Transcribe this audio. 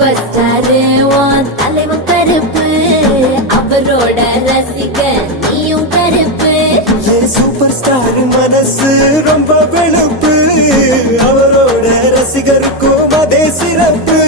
Super star உன் தலைவன் கருப்பு, அவரோட ரசிகன் நீயும் கருப்பு. சூப்பர் ஸ்டார் மனசு ரொம்ப வெளுப்பு, அவரோட ரசிகருக்கும் அதே சிறப்பு.